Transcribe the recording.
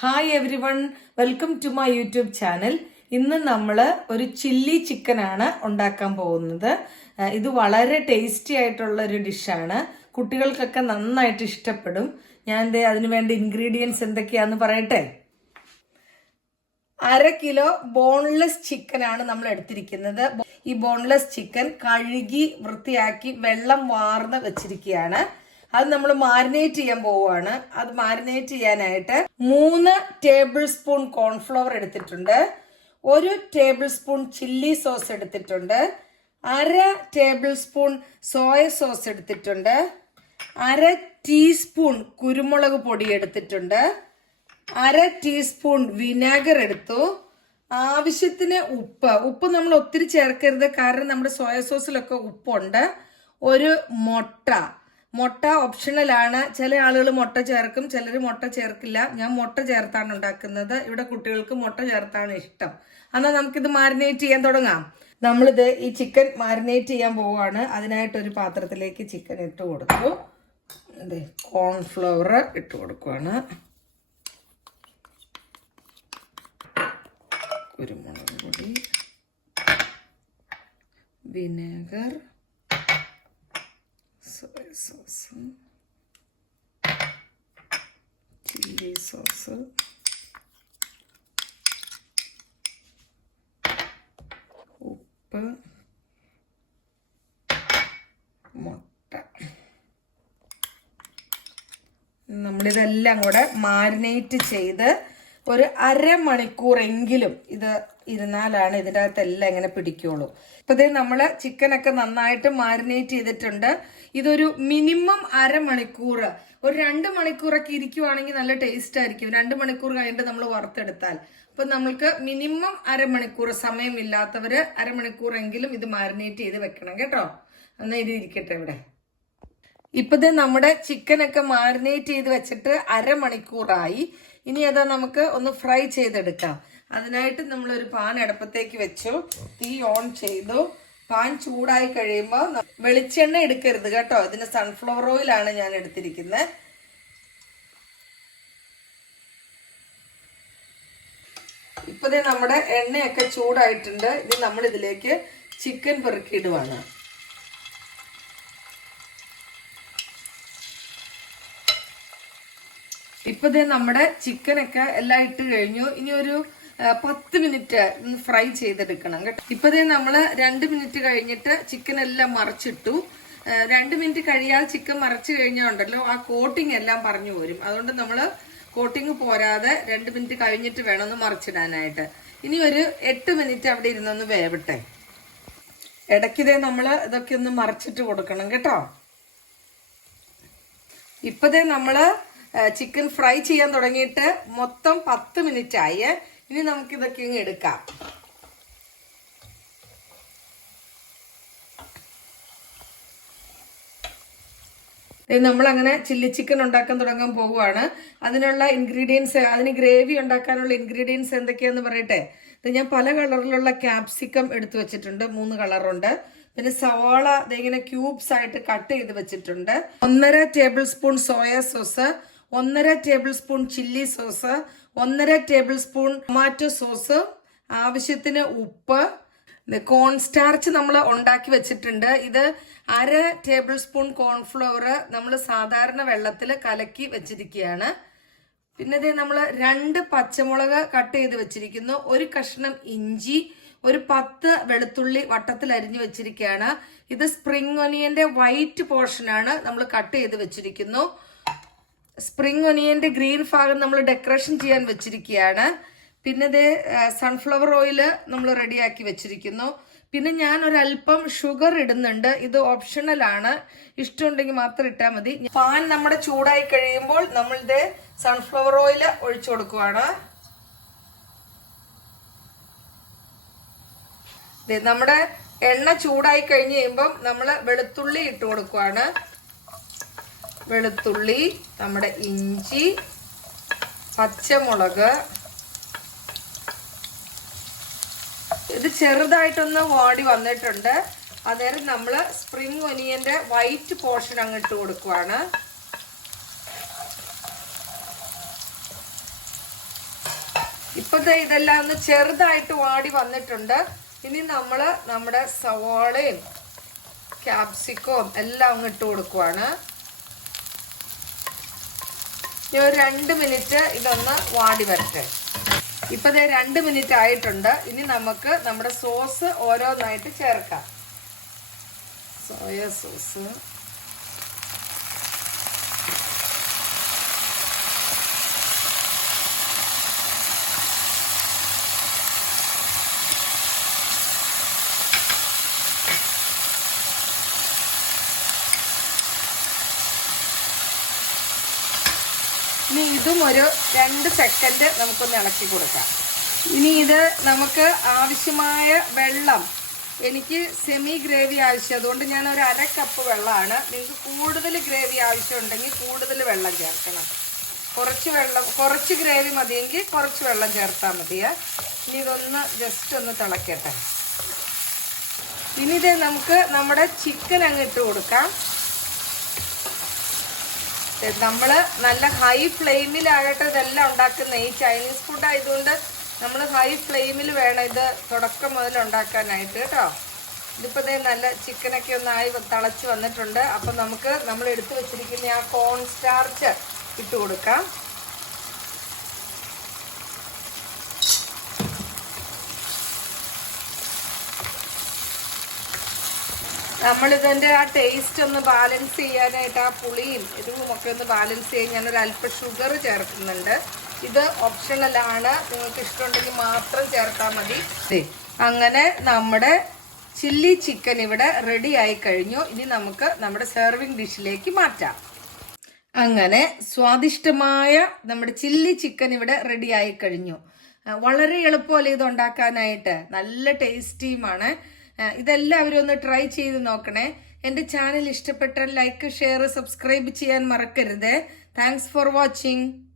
Hi everyone welcome to my YouTube channel ഇന്ന് നമ്മൾ ഒരു ചില്ലി ചിക്കൻ ആണ് ഉണ്ടാക്കാൻ പോകുന്നത്. ഇത് വളരെ ടേസ്റ്റി ആയിട്ടുള്ള ഒരു ഡിഷാണ് കുട്ടികൾക്കൊക്കെ നന്നായിട്ട് ഇഷ്ടപ്പെടും. ഞാൻ അതിന് വേണ്ട ഇൻഗ്രീഡിയൻസ് എന്തൊക്കെയാന്ന് പറയട്ടെ? അര കിലോ ബോൺലെസ് ചിക്കൻ ആണ് നമ്മൾ എടുത്തിരിക്കുന്നത്. ഈ ബോൺലെസ് ചിക്കൻ കഴുകി വൃത്തിയാക്കി വെള്ളം വാർന്ന് വെച്ചിരിക്കുകയാണ്. അത് നമ്മൾ മാരിനേറ്റ് ചെയ്യാൻ പോവുകയാണ് അത് മാരിനേറ്റ് ചെയ്യാനായിട്ട് മൂന്ന് ടേബിൾ സ്പൂൺ കോൺഫ്ലവർ എടുത്തിട്ടുണ്ട്. ഒരു ടേബിൾ സ്പൂൺ ചില്ലി സോസ് എടുത്തിട്ടുണ്ട്. അര ടേബിൾ സ്പൂൺ സോയ സോസ് എടുത്തിട്ടുണ്ട്. അര ടീസ്പൂൺ കുരുമുളക് പൊടി എടുത്തിട്ടുണ്ട്. അര ടീസ്പൂൺ വിനാഗർ എടുത്തു. ആവശ്യത്തിന് ഉപ്പ്. ഉപ്പ് നമ്മൾ ഒത്തിരി ചേർക്കരുത്. കാരണം നമ്മുടെ സോയ സോസിലൊക്കെ ഉപ്പുണ്ട്. ഒരു മുട്ട. മുട്ട ഓപ്ഷണലാണ് ചില ആളുകൾ മുട്ട ചേർക്കും ചിലർ മുട്ട ചേർക്കില്ല. ഞാൻ മുട്ട ചേർത്താണ് ഉണ്ടാക്കുന്നത്. ഇവിടെ കുട്ടികൾക്ക് മുട്ട ചേർത്താണ് ഇഷ്ടം. എന്നാൽ നമുക്കിത് മാരിനേറ്റ് ചെയ്യാൻ തുടങ്ങാം. നമ്മളിത് ഈ ചിക്കൻ മാരിനേറ്റ് ചെയ്യാൻ പോവുകയാണ് അതിനായിട്ടൊരു പാത്രത്തിലേക്ക് ചിക്കൻ ഇട്ട് കൊടുത്തു. അതെ കോൺഫ്ലവർ ഇട്ട് കൊടുക്കുകയാണ് കുരുമുളക് പൊടി വിനെഗർ സോയ chili സോസ്. ഉപ്പ്. നമ്മളിതെല്ലാം കൂടെ മാരിനേറ്റ് ചെയ്ത് ഒരു അരമണിക്കൂറെങ്കിലും ഇത് ഇരുന്നാലാണ് ഇതിന്റെ അകത്തെല്ലാം ഇങ്ങനെ പിടിക്കുള്ളൂ. ഇപ്പൊ ഇതേ നമ്മൾ ചിക്കനൊക്കെ നന്നായിട്ട് മാരിനേറ്റ് ചെയ്തിട്ടുണ്ട്. ഇതൊരു മിനിമം അരമണിക്കൂർ ഒരു രണ്ട് മണിക്കൂറൊക്കെ ഇരിക്കുവാണെങ്കിൽ നല്ല ടേസ്റ്റ് ആയിരിക്കും രണ്ട് മണിക്കൂർ കഴിഞ്ഞിട്ട് നമ്മൾ വറുത്തെടുത്താൽ. അപ്പൊ നമ്മൾക്ക് മിനിമം അരമണിക്കൂർ സമയമില്ലാത്തവര് അരമണിക്കൂറെങ്കിലും ഇത് മാരിനേറ്റ് ചെയ്ത് വെക്കണം കേട്ടോ. എന്നാ ഇത് ഇരിക്കട്ടെ ഇവിടെ. ഇപ്പത് നമ്മുടെ ചിക്കനൊക്കെ മാരിനേറ്റ് ചെയ്ത് വെച്ചിട്ട് അരമണിക്കൂറായി. ഇനി അതാ നമുക്ക് ഒന്ന് ഫ്രൈ ചെയ്തെടുക്കാം. അതിനായിട്ട് നമ്മൾ ഒരു പാൻ അടുപ്പത്തേക്ക് വെച്ചു. തീ ഓൺ ചെയ്തു. പാൻ ചൂടായി കഴിയുമ്പോൾ വെളിച്ചെണ്ണ എടുക്കരുത് കേട്ടോ. ഇതിന് സൺഫ്ലവർ ഓയിലാണ് ഞാൻ എടുത്തിരിക്കുന്നത് ഇപ്പതേ നമ്മുടെ എണ്ണയൊക്കെ ചൂടായിട്ടുണ്ട്. ഇനി നമ്മൾ ഇതിലേക്ക് ചിക്കൻ പെറുക്കിയിടുവാണ്. ഇപ്പൊ ദേ നമ്മുടെ ചിക്കനൊക്കെ എല്ലാം ഇട്ട് കഴിഞ്ഞു. ഇനി ഒരു പത്ത് മിനിറ്റ് ഫ്രൈ ചെയ്തെടുക്കണം കേട്ടോ. ഇപ്പൊ ദേ നമ്മൾ രണ്ട് മിനിറ്റ് കഴിഞ്ഞിട്ട് ചിക്കൻ എല്ലാം മറിച്ചിട്ടു രണ്ട് മിനിറ്റ് കഴിയാതെ ചിക്കൻ മറച്ചു കഴിഞ്ഞാൽ ഉണ്ടല്ലോ ആ കോട്ടിങ് എല്ലാം പറഞ്ഞു പോരും. അതുകൊണ്ട് നമ്മൾ കോട്ടിങ് പോരാതെ രണ്ട് മിനിറ്റ് കഴിഞ്ഞിട്ട് വേണം ഒന്ന് മറിച്ചിടാനായിട്ട്. ഇനി ഒരു എട്ട് മിനിറ്റ് അവിടെ ഇരുന്നൊന്ന് വേവട്ടെ. ഇടയ്ക്കിതേ നമ്മൾ ഇതൊക്കെ ഒന്ന് മറിച്ചിട്ട് കൊടുക്കണം കേട്ടോ. ഇപ്പതേ നമ്മൾ ചിക്കൻ ഫ്രൈ ചെയ്യാൻ തുടങ്ങിയിട്ട് മൊത്തം പത്ത് മിനിറ്റ് ആയി ഇനി നമുക്ക് ഇതൊക്കെ ഇങ്ങ് എടുക്കാം. നമ്മൾ അങ്ങനെ ചില്ലി ചിക്കൻ ഉണ്ടാക്കാൻ തുടങ്ങാൻ പോവുകയാണ്. അതിനുള്ള ഇൻഗ്രീഡിയൻസ് അതിന് ഗ്രേവി ഉണ്ടാക്കാനുള്ള ഇൻഗ്രീഡിയൻസ് എന്തൊക്കെയാന്ന് പറയട്ടെ. ഇത് ഞാൻ പല കളറിലുള്ള ക്യാപ്സിക്കം എടുത്തു വെച്ചിട്ടുണ്ട്. മൂന്ന് കളറുണ്ട്. പിന്നെ സവാള ദേ ഇങ്ങനെ ക്യൂബ്സ് ആയിട്ട് കട്ട് ചെയ്ത് വെച്ചിട്ടുണ്ട്. ഒന്നര ടേബിൾ സ്പൂൺ സോയാ സോസ് ഒന്നര ടേബിൾ സ്പൂൺ ചില്ലി സോസ് ഒന്നര ടേബിൾ സ്പൂൺ ടൊമാറ്റോ സോസ് ആവശ്യത്തിന് ഉപ്പ്. കോൺ സ്റ്റാർച്ച് നമ്മൾ ഉണ്ടാക്കി വെച്ചിട്ടുണ്ട്. ഇത് അര ടേബിൾ സ്പൂൺ കോൺഫ്ലവർ നമ്മൾ സാധാരണ വെള്ളത്തിൽ കലക്കി വെച്ചിരിക്കുകയാണ്. പിന്നെ ഇതേ നമ്മൾ രണ്ട് പച്ചമുളക് കട്ട് ചെയ്ത് വെച്ചിരിക്കുന്നു. ഒരു കഷ്ണം ഇഞ്ചി ഒരു പത്ത് വെളുത്തുള്ളി വട്ടത്തിൽ അരിഞ്ഞു വെച്ചിരിക്കുകയാണ്. ഇത് സ്പ്രിംഗ് ഒനിയന്റെ വൈറ്റ് പോർഷനാണ് നമ്മൾ കട്ട് ചെയ്ത് വെച്ചിരിക്കുന്നു. സ്പ്രിംഗ് ഒനിയന്റെ ഗ്രീൻ ഭാഗം നമ്മൾ ഡെക്കറേഷൻ ചെയ്യാൻ വെച്ചിരിക്കുകയാണ്. പിന്നെ ഇത് സൺഫ്ലവർ ഓയിൽ നമ്മൾ റെഡിയാക്കി വെച്ചിരിക്കുന്നു. പിന്നെ ഞാൻ ഒരല്പം ഷുഗർ ഇടുന്നുണ്ട്. ഇത് ഓപ്ഷണൽ ആണ്. ഇഷ്ടമുണ്ടെങ്കിൽ മാത്രം ഇട്ടാൽ മതി. പാൻ നമ്മുടെ ചൂടായി കഴിയുമ്പോൾ നമ്മൾ ഇത് സൺഫ്ലവർ ഓയിൽ ഒഴിച്ചു കൊടുക്കുവാണ്. നമ്മുടെ എണ്ണ ചൂടായി കഴിഞ്ഞ് കഴിയുമ്പം നമ്മൾ വെളുത്തുള്ളി ഇട്ട് കൊടുക്കുവാണ്. വെളുത്തുള്ളി നമ്മുടെ ഇഞ്ചി പച്ചമുളക്. ഇത് ചെറുതായിട്ടൊന്ന് വാടി വന്നിട്ടുണ്ട്. അന്നേരം നമ്മൾ സ്പ്രിംഗ് ഒനിയന്റെ വൈറ്റ് പോർഷൻ അങ്ങ് ഇട്ട് കൊടുക്കുവാണ്. ഇപ്പോഴത്തെ ഇതെല്ലാം ഒന്ന് ചെറുതായിട്ട് വാടി വന്നിട്ടുണ്ട്. ഇനി നമ്മൾ നമ്മുടെ സവാളയും ക്യാപ്സിക്കവും എല്ലാം അങ്ങ് ഇട്ട് കൊടുക്കുവാണ്. ഇനി ഒരു രണ്ട് മിനിറ്റ് ഇതൊന്ന് വാടി വരട്ടെ. ഇപ്പം ദേ രണ്ട് മിനിറ്റ് ആയിട്ടുണ്ട്. ഇനി നമുക്ക് നമ്മുടെ സോസ് ഓരോന്നായിട്ട് ചേർക്കാം. Soya sauce. ഇനി ഇതും ഒരു രണ്ട് സെക്കൻഡ് നമുക്കൊന്ന് ഇളക്കി കൊടുക്കാം. ഇനി ഇത് നമുക്ക് ആവശ്യമായ വെള്ളം എനിക്ക് സെമി ഗ്രേവി ആവശ്യം അതുകൊണ്ട് ഞാൻ ഒരു അര കപ്പ് വെള്ളമാണ്. നിങ്ങൾക്ക് കൂടുതൽ ഗ്രേവി ആവശ്യമുണ്ടെങ്കിൽ കൂടുതൽ വെള്ളം ചേർക്കണം. കുറച്ച് വെള്ളം കുറച്ച് ഗ്രേവി മതിയെങ്കിൽ കുറച്ച് വെള്ളം ചേർത്താൽ മതിയേ ഇനി ഇതൊന്ന് ജസ്റ്റ് ഒന്ന് തിളക്കട്ടെ. ഇനി ഇത് നമുക്ക് നമ്മുടെ ചിക്കൻ അങ്ങ് ഇട്ട് കൊടുക്കാം. നമ്മൾ നല്ല ഹൈ ഫ്ലെയിമിലാകട്ടെ ഇതെല്ലാം ഉണ്ടാക്കുന്ന ഈ ചൈനീസ് ഫുഡ് ആയതുകൊണ്ട് നമ്മൾ ഹൈ ഫ്ലെയിമിൽ വേണം ഇത് തുടക്കം മുതൽ ഉണ്ടാക്കാനായിട്ട് കേട്ടോ. ഇതിപ്പോൾ ഇതേ നല്ല ചിക്കനൊക്കെ ഒന്നായി തിളച്ച് വന്നിട്ടുണ്ട്. അപ്പം നമുക്ക് നമ്മൾ എടുത്തു വെച്ചിരിക്കുന്ന ആ കോൺ സ്റ്റാർച്ച് ഇട്ട് കൊടുക്കാം. നമ്മളിതിന്റെ ആ ടേസ്റ്റ് ഒന്ന് ബാലൻസ് ചെയ്യാനായിട്ട് ആ പുളിയും എരിവും ഒക്കെ ഒന്ന് ബാലൻസ് ചെയ്യാൻ ഞാനൊരു അല്പം ഷുഗർ ചേർക്കുന്നുണ്ട്. ഇത് ഓപ്ഷണലാണ് നിങ്ങൾക്ക് ഇഷ്ടമുണ്ടെങ്കിൽ മാത്രം ചേർത്താൽ മതി. അങ്ങനെ നമ്മുടെ ചില്ലി ചിക്കൻ ഇവിടെ റെഡി ആയി കഴിഞ്ഞു. ഇനി നമുക്ക് നമ്മുടെ സെർവിങ് ഡിഷിലേക്ക് മാറ്റാം. അങ്ങനെ സ്വാദിഷ്ടമായ നമ്മുടെ ചില്ലി ചിക്കൻ ഇവിടെ റെഡി ആയി കഴിഞ്ഞു. വളരെ എളുപ്പമല്ലേ ഇത് ഉണ്ടാക്കാനായിട്ട്? നല്ല ടേസ്റ്റിയുമാണ് ഇതെല്ലാവരും ഒന്ന് ട്രൈ ചെയ്ത് നോക്കണേ. എന്റെ ചാനൽ ഇഷ്ടപ്പെട്ടാൽ ലൈക്ക് ഷെയർ സബ്സ്ക്രൈബ് ചെയ്യാൻ മറക്കരുത്. Thanks for watching